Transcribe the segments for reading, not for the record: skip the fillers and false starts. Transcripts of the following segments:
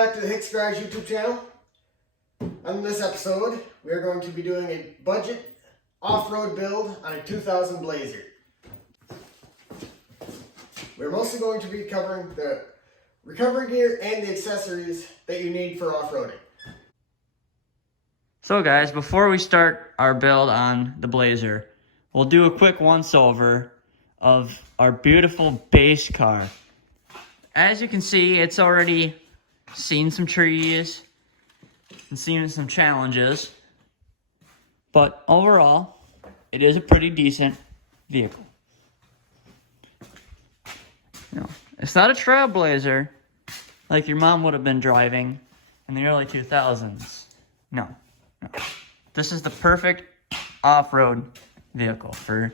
back to the Hicks Garage YouTube channel. On this episode, we are going to be doing a budget off-road build on a 2000 Blazer. We're mostly going to be covering the recovery gear and the accessories that you need for off-roading. So guys, before we start our build on the Blazer, we'll do a quick once-over of our beautiful base car. As you can see, it's already seen some trees and seen some challenges, but overall, it is a pretty decent vehicle. You know, it's not a trailblazer like your mom would have been driving in the early 2000s. No. This is the perfect off-road vehicle for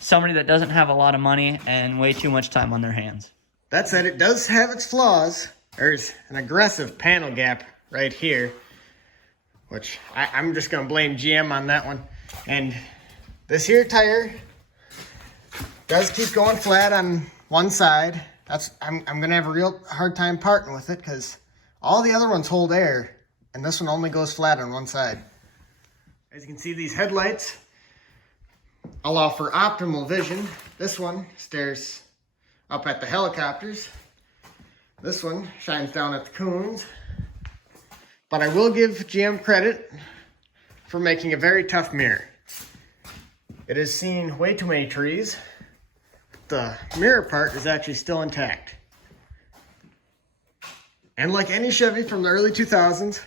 somebody that doesn't have a lot of money and way too much time on their hands. That said, it does have its flaws. There's an aggressive panel gap right here, which I'm just going to blame GM on that one. And this here tire does keep going flat on one side. I'm going to have a real hard time parting with it because all the other ones hold air, and this one only goes flat on one side. As you can see, these headlights allow for optimal vision. This one stares up at the helicopters. This one shines down at the coons. But I will give GM credit for making a very tough mirror. It has seen way too many trees. The mirror part is actually still intact. And like any Chevy from the early 2000s,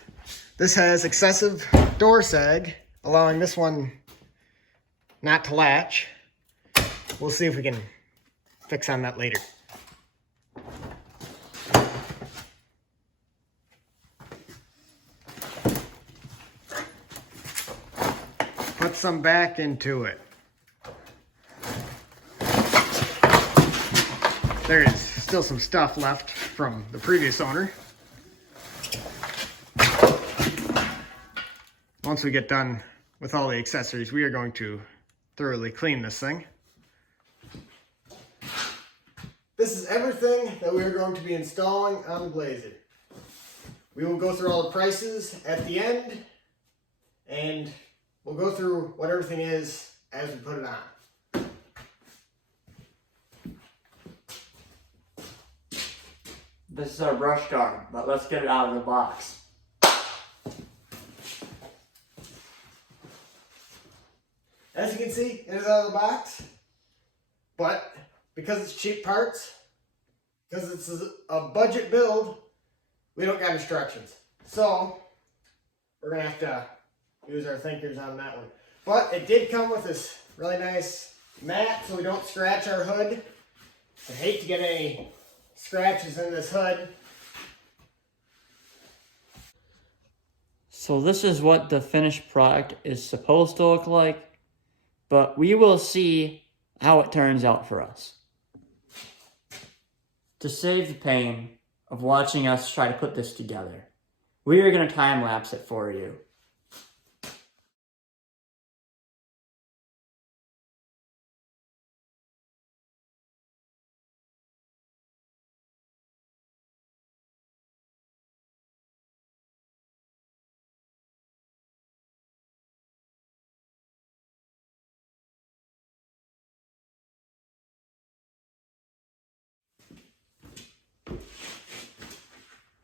this has excessive door sag, allowing this one not to latch. We'll see if we can fix on that later. Put some back into it. There is still some stuff left from the previous owner. Once we get done with all the accessories, we are going to thoroughly clean this thing. This is everything that we are going to be installing on the Blazer. We will go through all the prices at the end, and we'll go through what everything is as we put it on. This is our brush guard, but let's get it out of the box. As you can see, it is out of the box, but because it's cheap parts, because it's a budget build, we don't got instructions. So, we're going to have to use our thinkers on that one. But it did come with this really nice mat so we don't scratch our hood. I hate to get any scratches in this hood. So this is what the finished product is supposed to look like, but we will see how it turns out for us. To save the pain of watching us try to put this together, we are going to time-lapse it for you.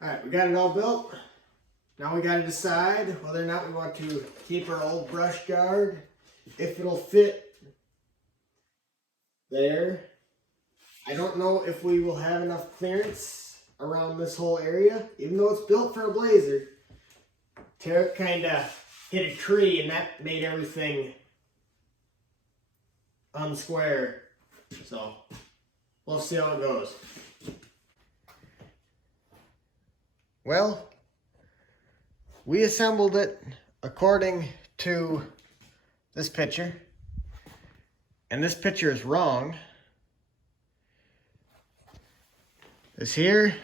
Alright, we got it all built. Now we got to decide whether or not we want to keep our old brush guard, if it'll fit there. I don't know if we will have enough clearance around this whole area, even though it's built for a Blazer. Tarek kind of hit a tree and that made everything unsquare. So, we'll see how it goes. Well, we assembled it according to this picture, and this picture is wrong. This here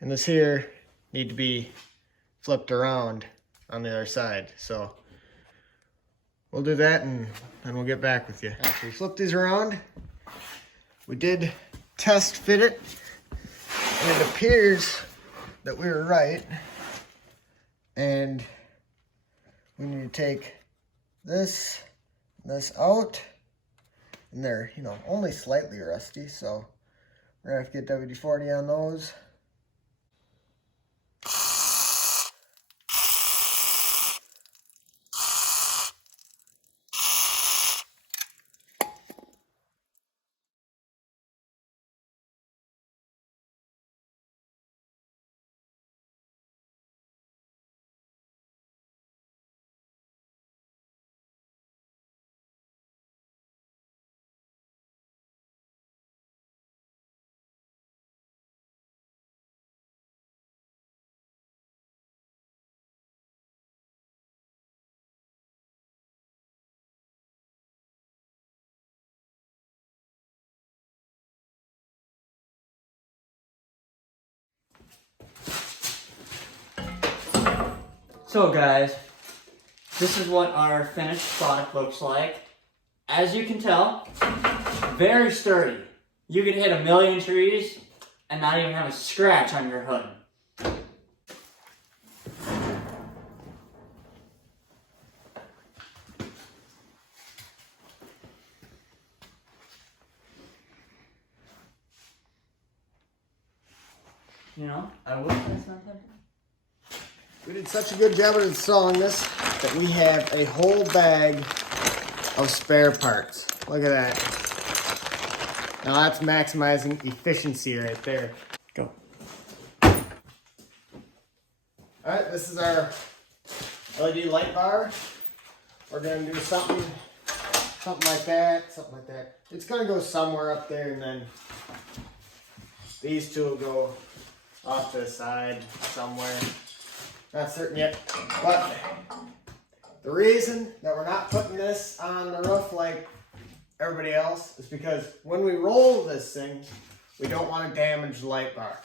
and this here need to be flipped around on the other side. So we'll do that and then we'll get back with you. After we flip these around, we did test fit it, and it appears that we were right. And we need to take this out. And they're, you know, only slightly rusty, so we're gonna have to get WD-40 on those. So guys, this is what our finished product looks like. As you can tell, very sturdy. You could hit a million trees and not even have a scratch on your hood. You know, I would say something. We did such a good job of installing this that we have a whole bag of spare parts. Look at that. Now that's maximizing efficiency right there. Go. Alright, this is our LED light bar. We're gonna do something like that, It's gonna go somewhere up there, and then these two will go off to the side somewhere. Not certain yet, but the reason that we're not putting this on the roof like everybody else is because when we roll this thing, we don't want to damage the light bar.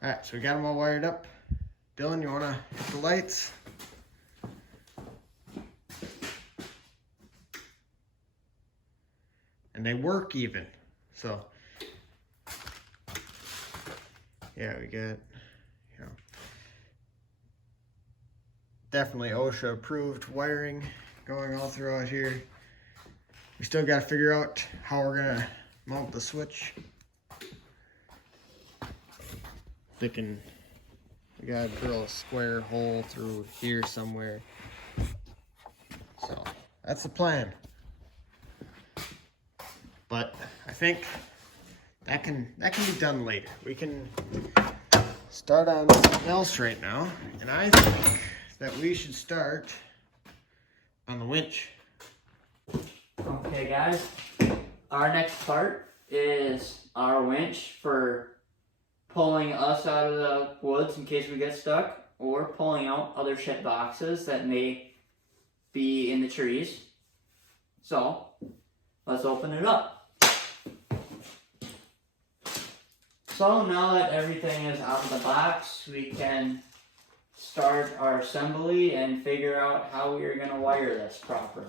Alright, so we got them all wired up. Dylan, you want to hit the lights? And they work even. So, yeah, we got, you know, definitely OSHA approved wiring going all throughout here. We still got to figure out how we're going to mount the switch. Thinking we gotta drill a square hole through here somewhere. So that's the plan. But I think that can be done later. We can start on something else right now, and I think that we should start on the winch. Okay guys, our next part is our winch for pulling us out of the woods in case we get stuck, or pulling out other shit boxes that may be in the trees. So, let's open it up. So now that everything is out of the box, we can start our assembly and figure out how we are going to wire this properly.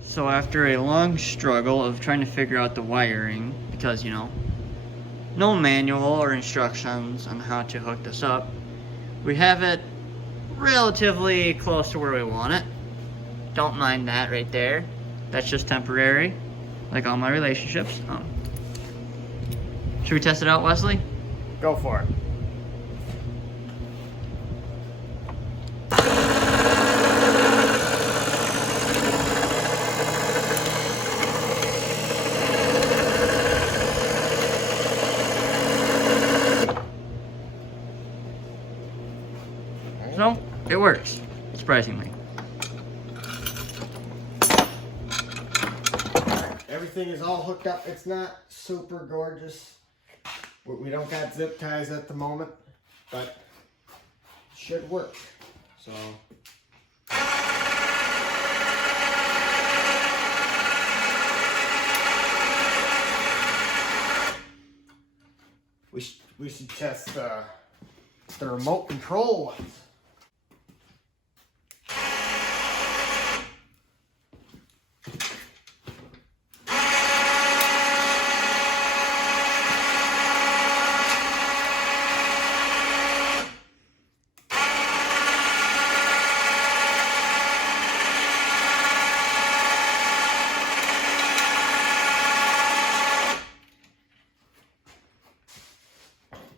So after a long struggle of trying to figure out the wiring, because, you know, no manual or instructions on how to hook this up, we have it relatively close to where we want it. Don't mind that right there. That's just temporary, like all my relationships. Should we test it out, Wesley? Go for it. It works, surprisingly. Everything is all hooked up. It's not super gorgeous. We don't got zip ties at the moment, but it should work. So. We should test the remote control ones.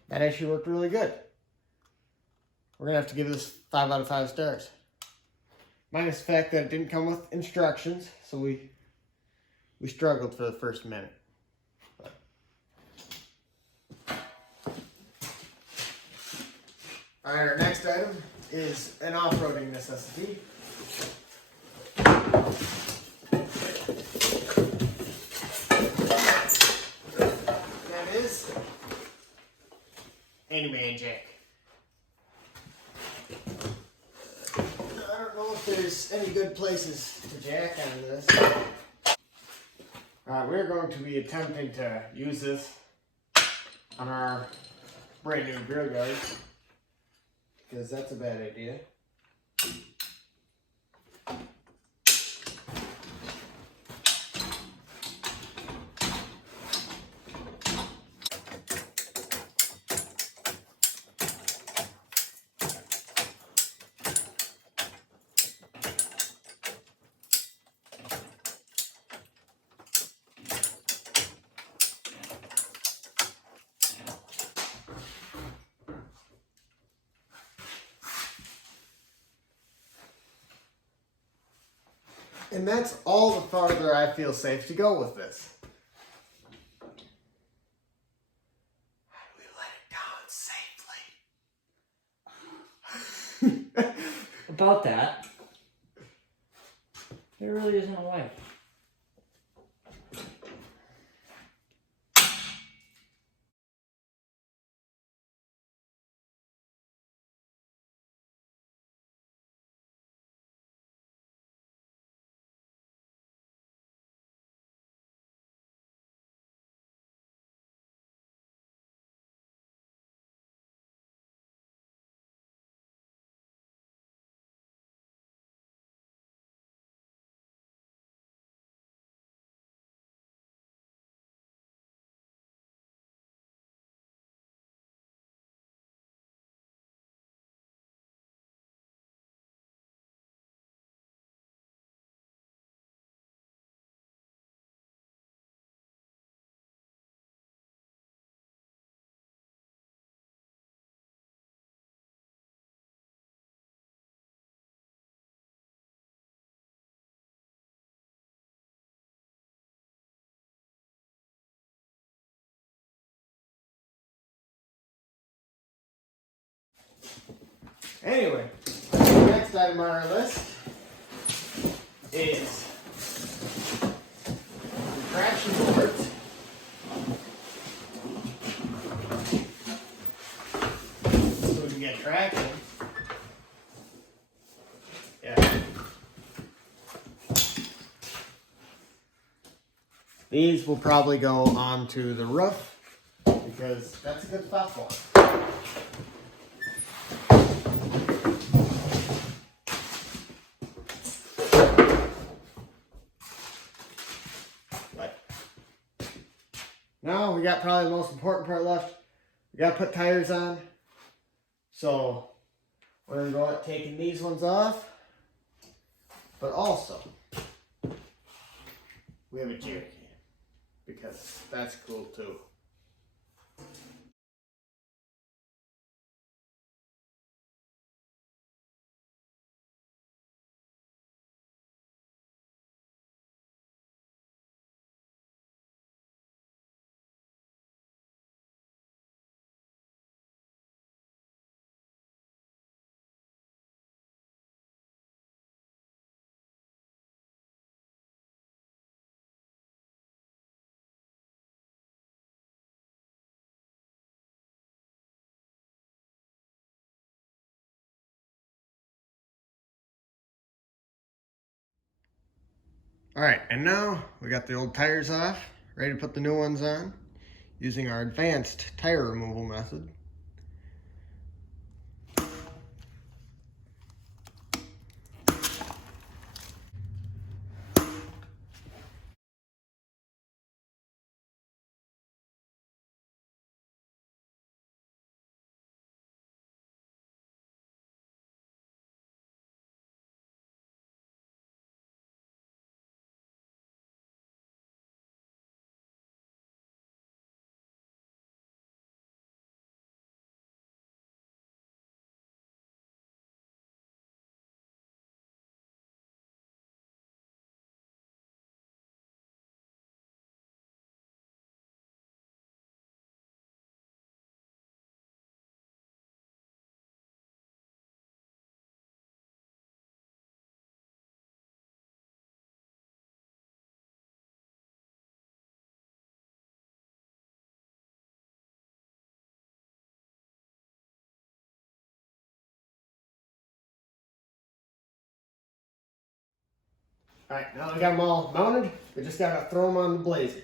That actually worked really good. We're gonna have to give this 5 out of 5 stars. Minus the fact that it didn't come with instructions, so we struggled for the first minute. But. All right, our next item is an off-roading necessity. That is Handyman jack. I don't know if there's any good places to jack on this. We're going to be attempting to use this on our brand new grill guard, because that's a bad idea. And that's all the farther I feel safe to go with this. How do we let it down safely? About that, there really isn't a way. Anyway, the next item on our list is the traction boards. So we can get traction. Yeah. These will probably go onto the roof because that's a good spot for them. Now we got probably the most important part left. We got to put tires on. So we're going to go at taking these ones off. But also, we have a jerry can because that's cool too. All right, and now we got the old tires off, ready to put the new ones on using our advanced tire removal method. All right, now we got them all mounted. We just gotta throw them on the blazer.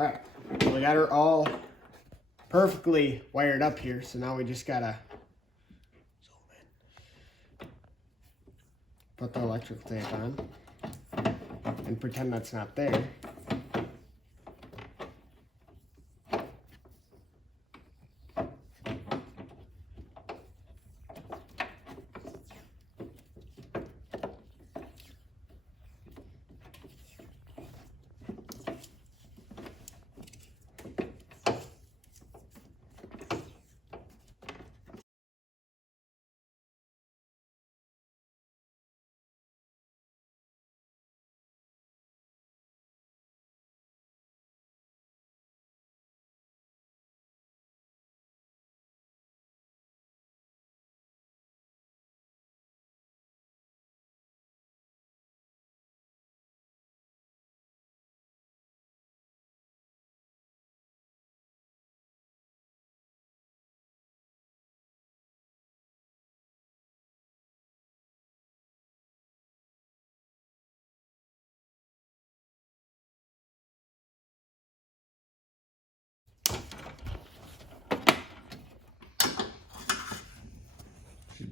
All right, so we got her all perfectly wired up here. So now we just gotta put the electrical tape on and pretend that's not there.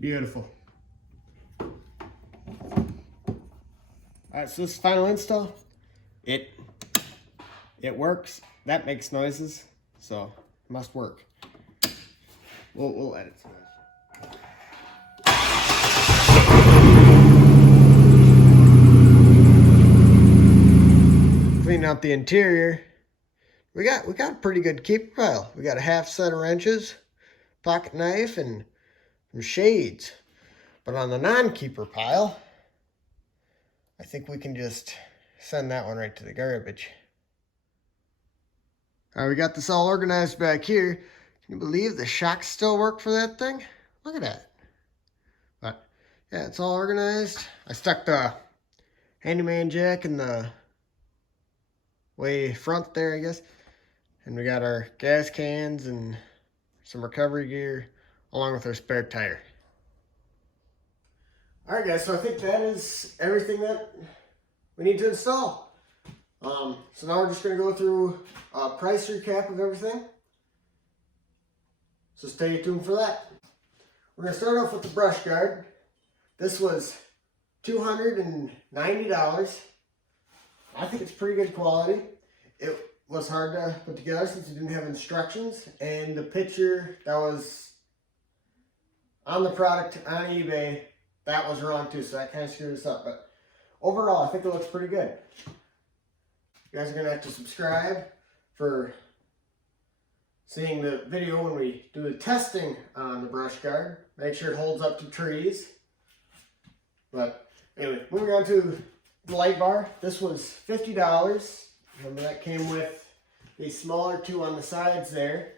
Beautiful. Alright, so this final install, it works. That makes noises, so it must work. We'll edit some of this. Cleaning out the interior. We got a pretty good keeper pile. We got a half set of wrenches, pocket knife, and some shades. But on the non-keeper pile, I think we can just send that one right to the garbage. All right, we got this all organized back here. Can you believe the shocks still work for that thing? Look at that. But yeah, it's all organized. I stuck the handyman jack in the way front there, I guess. And we got our gas cans and some recovery gear along with our spare tire. All right, guys, so I think that is everything that we need to install. So now we're just going to go through a price recap of everything. So stay tuned for that. We're going to start off with the brush guard. This was $290. I think it's pretty good quality. It was hard to put together since it didn't have instructions, and the picture that was on the product on eBay, that was wrong too, so that kind of screwed us up. But overall, I think it looks pretty good. You guys are going to have to subscribe for seeing the video when we do the testing on the brush guard. Make sure it holds up to trees. But anyway, moving on to the light bar. This was $50. Remember, that came with the smaller two on the sides there.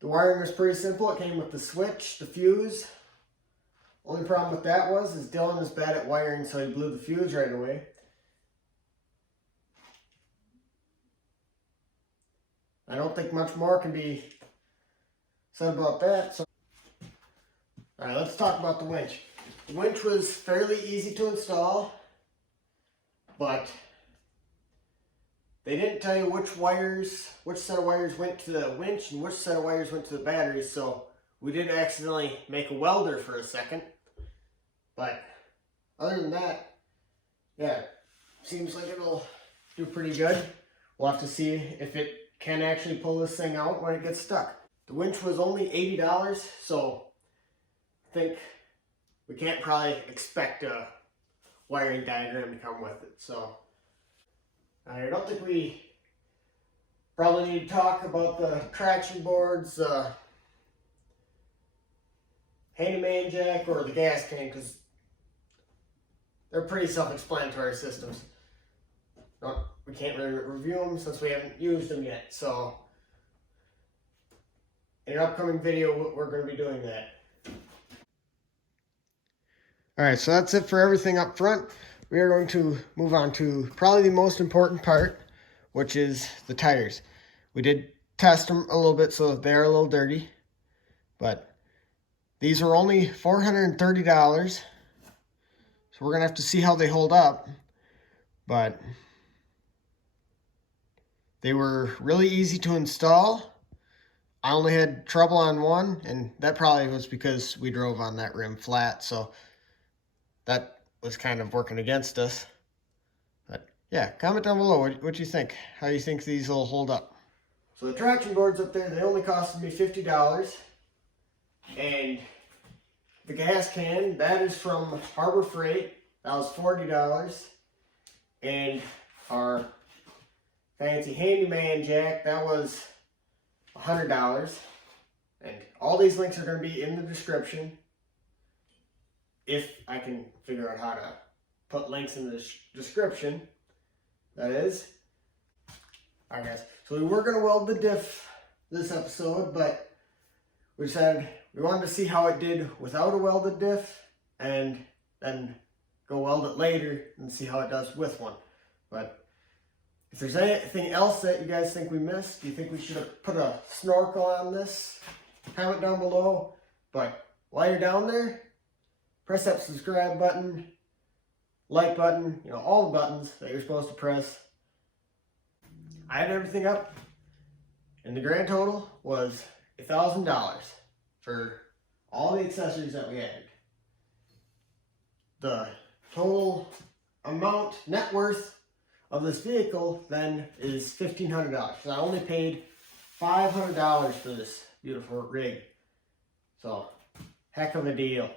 The wiring was pretty simple. It came with the switch, the fuse. Only problem with that is Dylan is bad at wiring, so he blew the fuse right away. I don't think much more can be said about that. So, all right, let's talk about the winch. The winch was fairly easy to install, but they didn't tell you which set of wires went to the winch and which set of wires went to the batteries, so we did accidentally make a welder for a second. But other than that, yeah, seems like it'll do pretty good. We'll have to see if it can actually pull this thing out when it gets stuck. The winch was only $80, so I think we can't probably expect a wiring diagram to come with it. So I don't think we probably need to talk about the traction boards, handyman jack, or the gas can, because they're pretty self-explanatory systems. We can't really review them since we haven't used them yet. So in an upcoming video, we're going to be doing that. All right, so that's it for everything up front. We are going to move on to probably the most important part, which is the tires. We did test them a little bit, so they are a little dirty, but these are only $430. So we're going to have to see how they hold up, but they were really easy to install. I only had trouble on one, and that probably was because we drove on that rim flat, so that was kind of working against us. But yeah, comment down below what you think. How you think these will hold up. So the traction boards up there, they only costed me $50. And the gas can, that is from Harbor Freight. That was $40. And our fancy handyman jack, that was $100. And all these links are going to be in the description, if I can figure out how to put links in the description, that is. Alright guys, so we were going to weld the diff this episode, but we decided we wanted to see how it did without a welded diff, and then go weld it later and see how it does with one. But if there's anything else that you guys think we missed, do you think we should have put a snorkel on this? Comment down below. But while you're down there, press that subscribe button, like button, all the buttons that you're supposed to press. I had everything up, and the grand total was $1,000 for all the accessories that we added. The total amount, net worth of this vehicle then is $1,500. So I only paid $500 for this beautiful rig. So, heck of a deal.